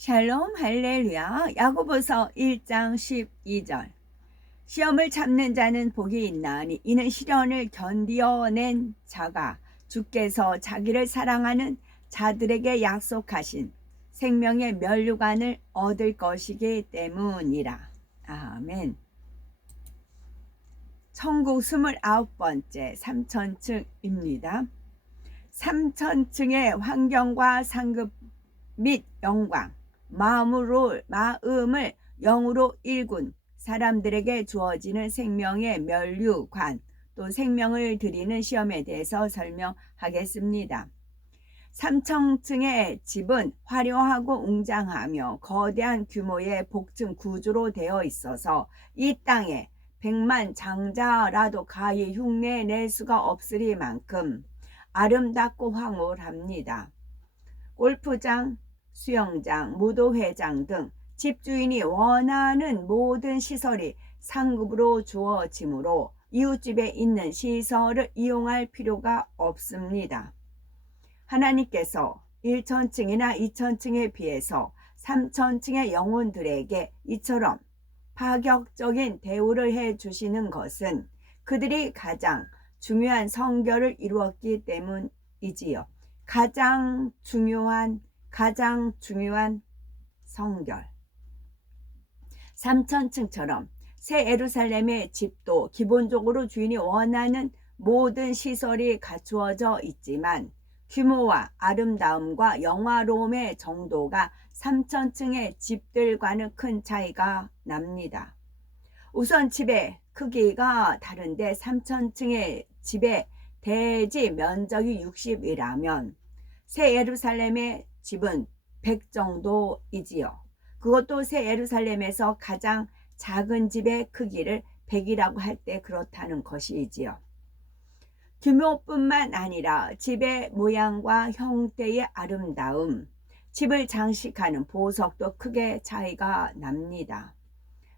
샬롬 할렐루야. 야고보서 1장 12절. 시험을 참는 자는 복이 있나니 이는 시련을 견디어낸 자가 주께서 자기를 사랑하는 자들에게 약속하신 생명의 면류관을 얻을 것이기 때문이라. 아멘. 천국 29번째 3천층입니다. 3천층의 환경과 상급 및 영광, 마음을 영으로 일군 사람들에게 주어지는 생명의 면류관, 또 생명을 드리는 시험에 대해서 설명하겠습니다. 3천층의 집은 화려하고 웅장하며 거대한 규모의 복층 구조로 되어 있어서 이 땅에 100만 장자라도 가히 흉내낼 수가 없으리만큼 아름답고 황홀합니다. 골프장, 수영장, 무도회장 등 집주인이 원하는 모든 시설이 상급으로 주어지므로 이웃집에 있는 시설을 이용할 필요가 없습니다. 하나님께서 1천층이나 2천층에 비해서 3천층의 영혼들에게 이처럼 파격적인 대우를 해 주시는 것은 그들이 가장 중요한 성결을 이루었기 때문이지요. 가장 중요한 성결. 3천층처럼 새 예루살렘의 집도 기본적으로 주인이 원하는 모든 시설이 갖추어져 있지만 규모와 아름다움과 영화로움의 정도가 3천층의 집들과는 큰 차이가 납니다. 우선 집의 크기가 다른데 3천층의 집의 대지 면적이 60이라면 새 예루살렘의 집은 100 정도이지요. 그것도 새 예루살렘에서 가장 작은 집의 크기를 100이라고 할 때 그렇다는 것이지요. 규모뿐만 아니라 집의 모양과 형태의 아름다움, 집을 장식하는 보석도 크게 차이가 납니다.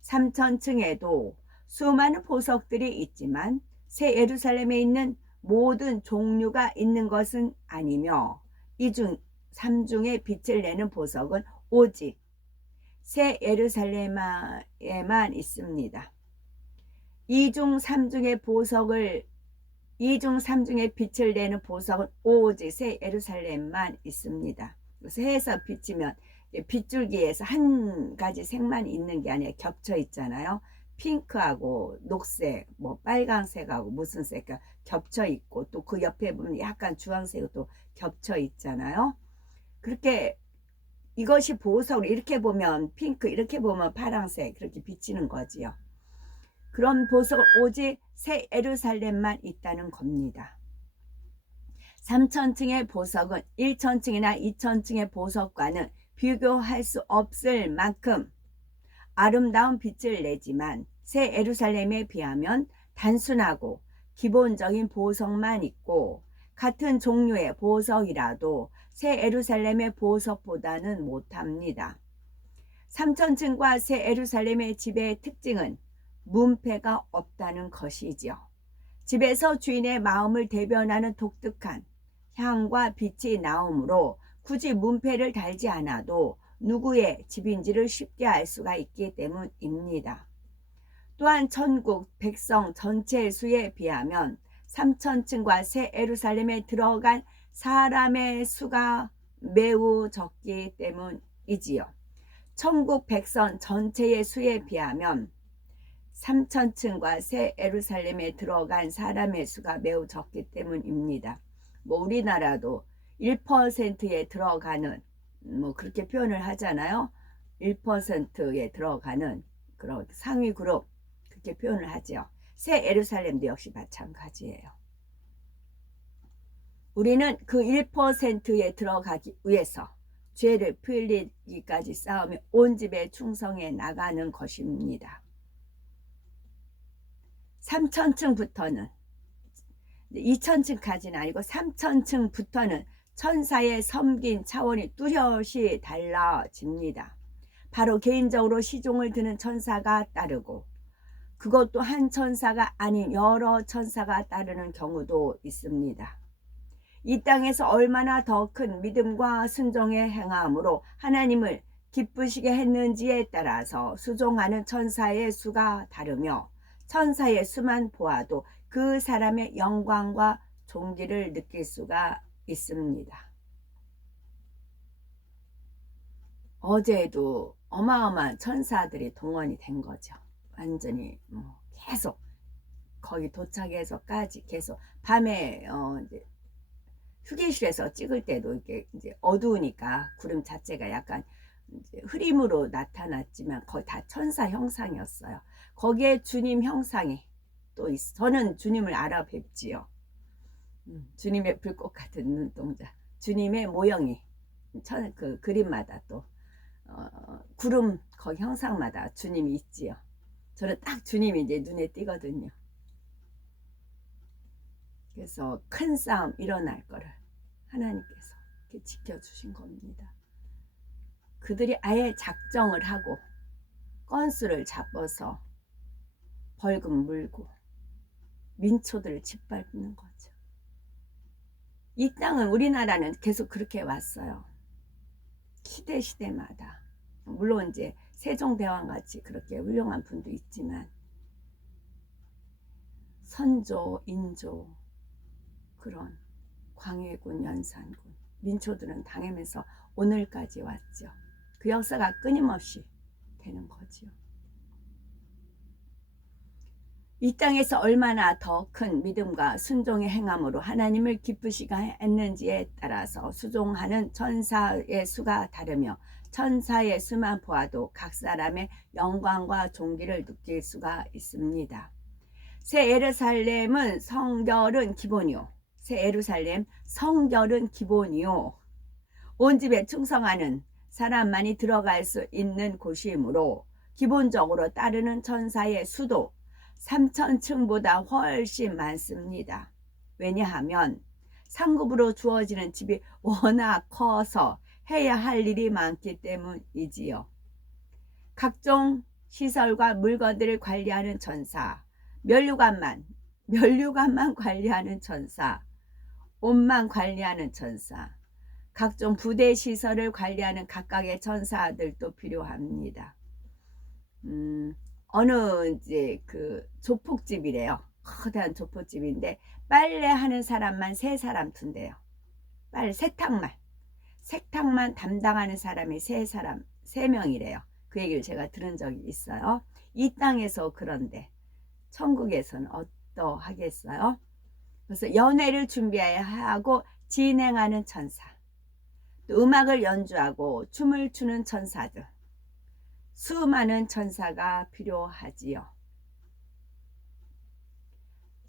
3천층에도 수많은 보석들이 있지만 새 예루살렘에 있는 모든 종류가 있는 것은 아니며 이 중 3중의 빛을 내는 보석은 오직 새 예루살렘에만 있습니다. 2중 3중의 빛을 내는 보석은 오직 새 예루살렘만 있습니다. 그래서 해에서 비치면 빗줄기에서 한 가지 색만 있는 게 아니라 겹쳐 있잖아요. 핑크하고 녹색, 뭐 빨강색하고 무슨 색 겹쳐 있고 또 그 옆에 보면 약간 주황색도 겹쳐 있잖아요. 그렇게 이것이 보석으로 이렇게 보면 핑크, 이렇게 보면 파랑색 그렇게 비치는 거지요. 그런 보석은 오직 새 예루살렘만 있다는 겁니다. 3천층의 보석은 1천층이나 2천층의 보석과는 비교할 수 없을 만큼 아름다운 빛을 내지만 새 예루살렘에 비하면 단순하고 기본적인 보석만 있고 같은 종류의 보석이라도 새 예루살렘의 보석보다는 못합니다. 3천층과 새 예루살렘의 집의 특징은 문패가 없다는 것이지요. 집에서 주인의 마음을 대변하는 독특한 향과 빛이 나오므로 굳이 문패를 달지 않아도 누구의 집인지를 쉽게 알 수가 있기 때문입니다. 또한 천국 백성 전체의 수에 비하면 3천층과 새 예루살렘에 들어간 사람의 수가 매우 적기 때문이지요. 천국 백성 전체의 수에 비하면 3천층과 새 예루살렘에 들어간 사람의 수가 매우 적기 때문입니다. 뭐 우리나라도 1%에 들어가는 뭐 그렇게 표현을 하잖아요. 1%에 들어가는 그런 상위 그룹 그렇게 표현을 하죠. 새 예루살렘도 역시 마찬가지예요. 우리는 그 1%에 들어가기 위해서 죄를 풀리기까지 싸우며 온 집에 충성해 나가는 것입니다. 3천층부터는 2천층까지는 아니고 3천층부터는 천사의 섬긴 차원이 뚜렷이 달라집니다. 바로 개인적으로 시종을 드는 천사가 따르고 그것도 한 천사가 아닌 여러 천사가 따르는 경우도 있습니다. 이 땅에서 얼마나 더 큰 믿음과 순종의 행함으로 하나님을 기쁘시게 했는지에 따라서 수종하는 천사의 수가 다르며 천사의 수만 보아도 그 사람의 영광과 존귀를 느낄 수가 있습니다. 어제도 어마어마한 천사들이 동원이 된 거죠. 완전히 계속 거기 도착해서까지 계속 밤에 이제 휴게실에서 찍을 때도 이게 이제 어두우니까 구름 자체가 약간 이제 흐림으로 나타났지만 거의 다 천사 형상이었어요. 거기에 주님 형상이 또 있어. 저는 주님을 알아뵙지요. 주님의 불꽃 같은 눈동자, 주님의 모형이 그 그림마다 또 구름 거기 형상마다 주님이 있지요. 저는 딱 주님이 이제 눈에 띄거든요. 그래서 큰 싸움 일어날 거를 하나님께서 이렇게 지켜주신 겁니다. 그들이 아예 작정을 하고 건수를 잡아서 벌금 물고 민초들을 짓밟는 거죠. 이 땅은 우리나라는 계속 그렇게 왔어요. 시대마다. 물론 이제 세종대왕 같이 그렇게 훌륭한 분도 있지만 선조, 인조 그런 광해군, 연산군 민초들은 당하면서 오늘까지 왔죠. 그 역사가 끊임없이 되는 거죠. 이 땅에서 얼마나 더 큰 믿음과 순종의 행함으로 하나님을 기쁘시게 했는지에 따라서 수종하는 천사의 수가 다르며 천사의 수만 보아도 각 사람의 영광과 존귀를 느낄 수가 있습니다. 새 예루살렘은 성결은 기본이요. 새 예루살렘 성결은 기본이요. 온 집에 충성하는 사람만이 들어갈 수 있는 곳이므로 기본적으로 따르는 천사의 수도 3000층보다 훨씬 많습니다. 왜냐하면 상급으로 주어지는 집이 워낙 커서 해야 할 일이 많기 때문이지요. 각종 시설과 물건들을 관리하는 천사, 면류관만 관리하는 천사, 옷만 관리하는 천사, 각종 부대 시설을 관리하는 각각의 천사들도 필요합니다. 어느 이제 그 조폭집이래요. 거대한 조폭집인데 빨래하는 사람만 3사람 둔대요. 빨래 세탁만 담당하는 사람이 3명이래요. 그 얘기를 제가 들은 적이 있어요. 이 땅에서 그런데 천국에서는 어떠하겠어요? 그래서 연회를 준비해야 하고 진행하는 천사, 또 음악을 연주하고 춤을 추는 천사들, 수많은 천사가 필요하지요.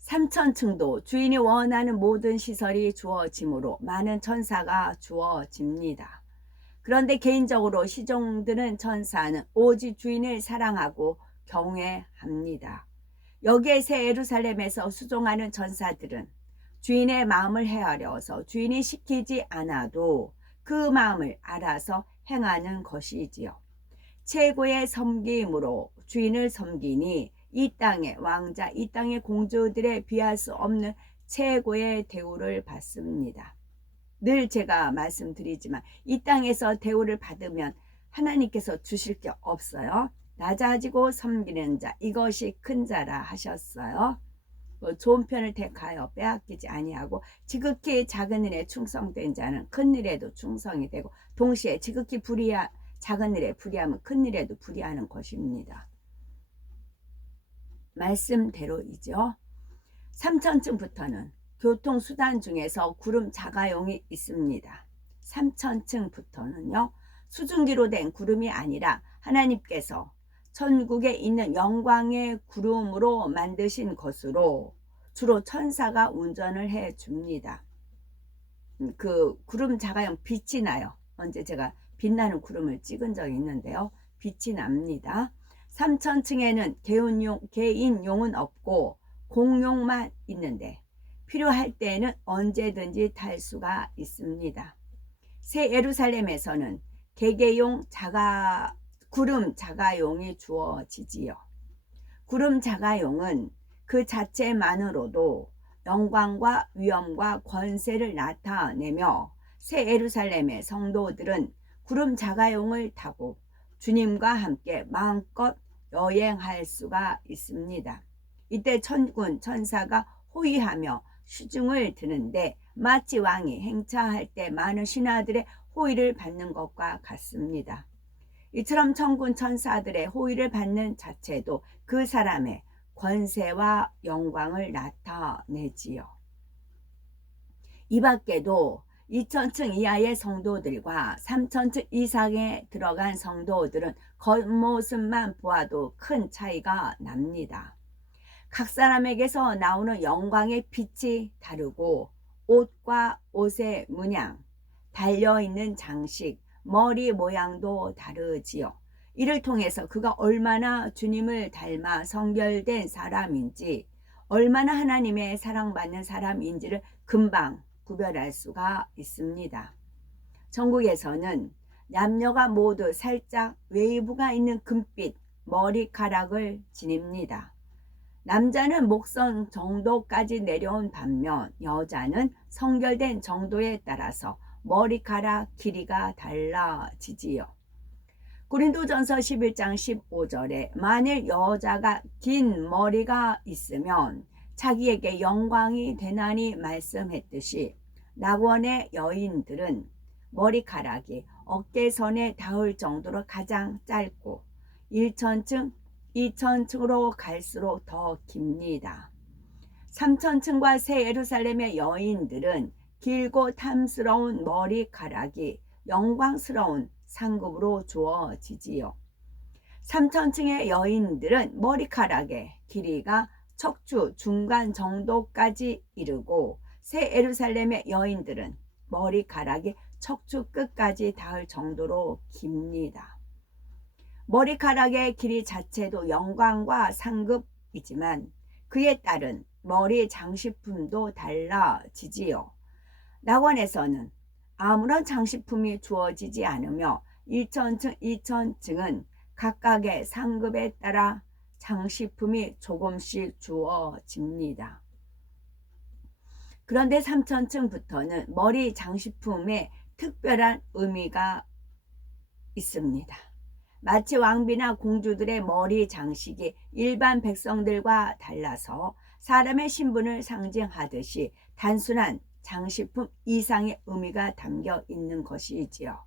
3000층도 주인이 원하는 모든 시설이 주어지므로 많은 천사가 주어집니다. 그런데 개인적으로 시종드는 천사는 오직 주인을 사랑하고 경외합니다. 여기에 새 예루살렘에서 수종하는 천사들은 주인의 마음을 헤아려서 주인이 시키지 않아도 그 마음을 알아서 행하는 것이지요. 최고의 섬김으로 주인을 섬기니 이 땅의 왕자, 이 땅의 공주들에 비할 수 없는 최고의 대우를 받습니다. 늘 제가 말씀드리지만 이 땅에서 대우를 받으면 하나님께서 주실 게 없어요. 낮아지고 섬기는 자, 이것이 큰 자라 하셨어요. 좋은 편을 택하여 빼앗기지 아니하고 지극히 작은 일에 충성된 자는 큰 일에도 충성이 되고 동시에 지극히 작은 일에 불의하면 큰 일에도 불의하는 것입니다. 말씀대로이죠. 3000층부터는 교통수단 중에서 구름 자가용이 있습니다. 3000층부터는요. 수증기로 된 구름이 아니라 하나님께서 천국에 있는 영광의 구름으로 만드신 것으로 주로 천사가 운전을 해 줍니다. 그 구름 자가용 빛이 나요. 언제 제가 빛나는 구름을 찍은 적이 있는데요. 빛이 납니다. 3000층에는 개인용은 없고 공용만 있는데 필요할 때에는 언제든지 탈 수가 있습니다. 새 예루살렘에서는 개개용 구름 자가용이 주어지지요. 구름 자가용은 그 자체만으로도 영광과 위엄과 권세를 나타내며 새 예루살렘의 성도들은 구름 자가용을 타고 주님과 함께 마음껏 여행할 수가 있습니다. 이때 천군 천사가 호위하며 시중을 드는데 마치 왕이 행차할 때 많은 신하들의 호위를 받는 것과 같습니다. 이처럼 천군 천사들의 호위를 받는 자체도 그 사람의 권세와 영광을 나타내지요. 이 밖에도 2000층 이하의 성도들과 3000층 이상에 들어간 성도들은 겉모습만 보아도 큰 차이가 납니다. 각 사람에게서 나오는 영광의 빛이 다르고 옷과 옷의 문양, 달려있는 장식, 머리 모양도 다르지요. 이를 통해서 그가 얼마나 주님을 닮아 성결된 사람인지, 얼마나 하나님의 사랑받는 사람인지를 금방 구별할 수가 있습니다. 전국에서는 남녀가 모두 살짝 웨이브가 있는 금빛 머리카락을 지닙니다. 남자는 목선 정도까지 내려온 반면 여자는 성결된 정도에 따라서 머리카락 길이가 달라지지요. 고린도전서 11장 15절에 만일 여자가 긴 머리가 있으면 자기에게 영광이 되나니 말씀했듯이 낙원의 여인들은 머리카락이 어깨선에 닿을 정도로 가장 짧고 1천층, 2천층으로 갈수록 더 깁니다. 3천층과 새 예루살렘의 여인들은 길고 탐스러운 머리카락이 영광스러운 상급으로 주어지지요. 3천층의 여인들은 머리카락의 길이가 척추 중간 정도까지 이르고 새 예루살렘의 여인들은 머리카락이 척추 끝까지 닿을 정도로 깁니다. 머리카락의 길이 자체도 영광과 상급이지만 그에 따른 머리 장식품도 달라지지요. 낙원에서는 아무런 장식품이 주어지지 않으며 1천층, 2천층은 각각의 상급에 따라 장식품이 조금씩 주어집니다. 그런데 3천층부터는 머리 장식품에 특별한 의미가 있습니다. 마치 왕비나 공주들의 머리 장식이 일반 백성들과 달라서 사람의 신분을 상징하듯이 단순한 장식품 이상의 의미가 담겨 있는 것이지요.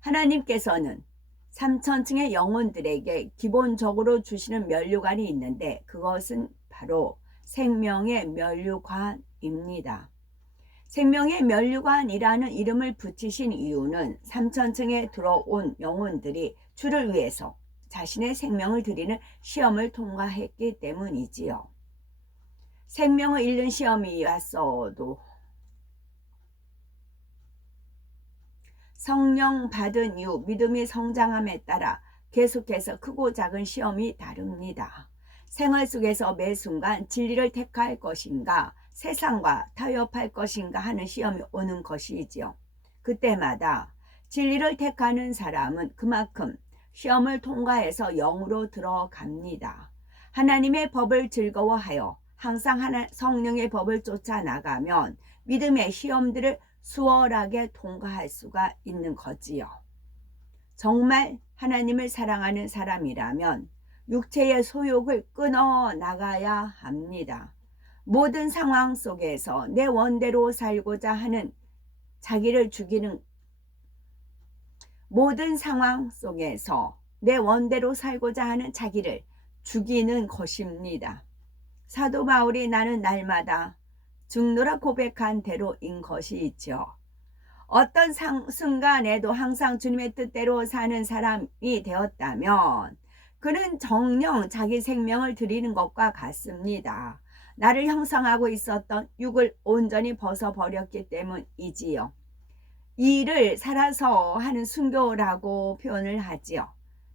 하나님께서는 3천층의 영혼들에게 기본적으로 주시는 면류관이 있는데 그것은 바로 생명의 면류관입니다. 생명의 면류관이라는 이름을 붙이신 이유는 3천층에 들어온 영혼들이 주를 위해서 자신의 생명을 드리는 시험을 통과했기 때문이지요. 생명을 잃는 시험이 왔어도 성령 받은 이후 믿음이 성장함에 따라 계속해서 크고 작은 시험이 다릅니다. 생활 속에서 매 순간 진리를 택할 것인가 세상과 타협할 것인가 하는 시험이 오는 것이지요. 그때마다 진리를 택하는 사람은 그만큼 시험을 통과해서 영으로 들어갑니다. 하나님의 법을 즐거워하여 항상 성령의 법을 쫓아 나가면 믿음의 시험들을 수월하게 통과할 수가 있는 거지요. 정말 하나님을 사랑하는 사람이라면 육체의 소욕을 끊어 나가야 합니다. 모든 상황 속에서 내 원대로 살고자 하는 자기를 죽이는 모든 상황 속에서 내 원대로 살고자 하는 자기를 죽이는 것입니다. 사도 바울이 나는 날마다 죽노라 고백한 대로인 것이 있죠. 어떤 순간에도 항상 주님의 뜻대로 사는 사람이 되었다면 그는 정녕 자기 생명을 드리는 것과 같습니다. 나를 형성하고 있었던 육을 온전히 벗어버렸기 때문이지요. 이 일을 살아서 하는 순교라고 표현을 하지요.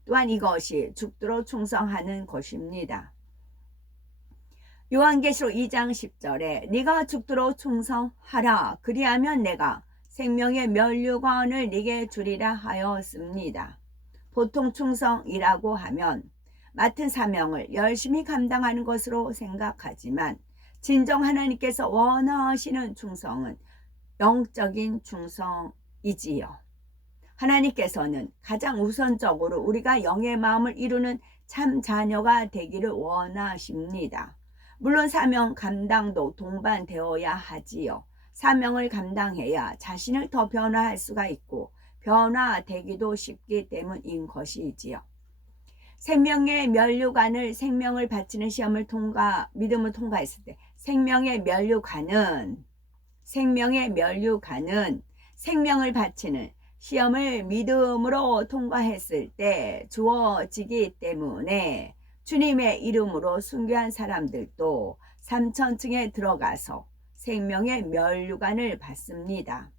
또한 이것이 죽도록 충성하는 것입니다. 요한계시록 2장 10절에 네가 죽도록 충성하라 그리하면 내가 생명의 면류관을 네게 주리라 하였습니다. 보통 충성이라고 하면 맡은 사명을 열심히 감당하는 것으로 생각하지만 진정 하나님께서 원하시는 충성은 영적인 충성이지요. 하나님께서는 가장 우선적으로 우리가 영의 마음을 이루는 참 자녀가 되기를 원하십니다. 물론 사명 감당도 동반되어야 하지요. 사명을 감당해야 자신을 더 변화할 수가 있고 변화되기도 쉽기 때문인 것이지요. 생명의 면류관을 생명을 바치는 시험을 믿음을 통과했을 때 생명의 면류관은 생명을 바치는 시험을 믿음으로 통과했을 때 주어지기 때문에 주님의 이름으로 순교한 사람들도 3천층에 들어가서 생명의 면류관을 받습니다.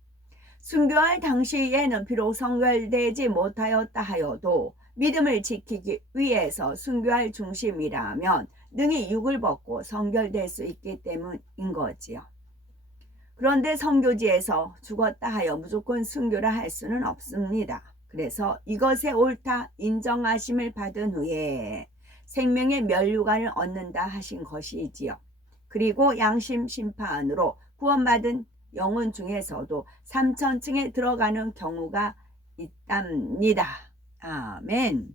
순교할 당시에는 비록 성결되지 못하였다 하여도 믿음을 지키기 위해서 순교할 중심이라면 능히 육을 벗고 성결될 수 있기 때문인 거지요. 그런데 선교지에서 죽었다 하여 무조건 순교를 할 수는 없습니다. 그래서 이것에 옳다 인정하심을 받은 후에 생명의 면류관을 얻는다 하신 것이지요. 그리고 양심 심판으로 구원받은 영혼 중에서도 3천층에 들어가는 경우가 있답니다. 아멘.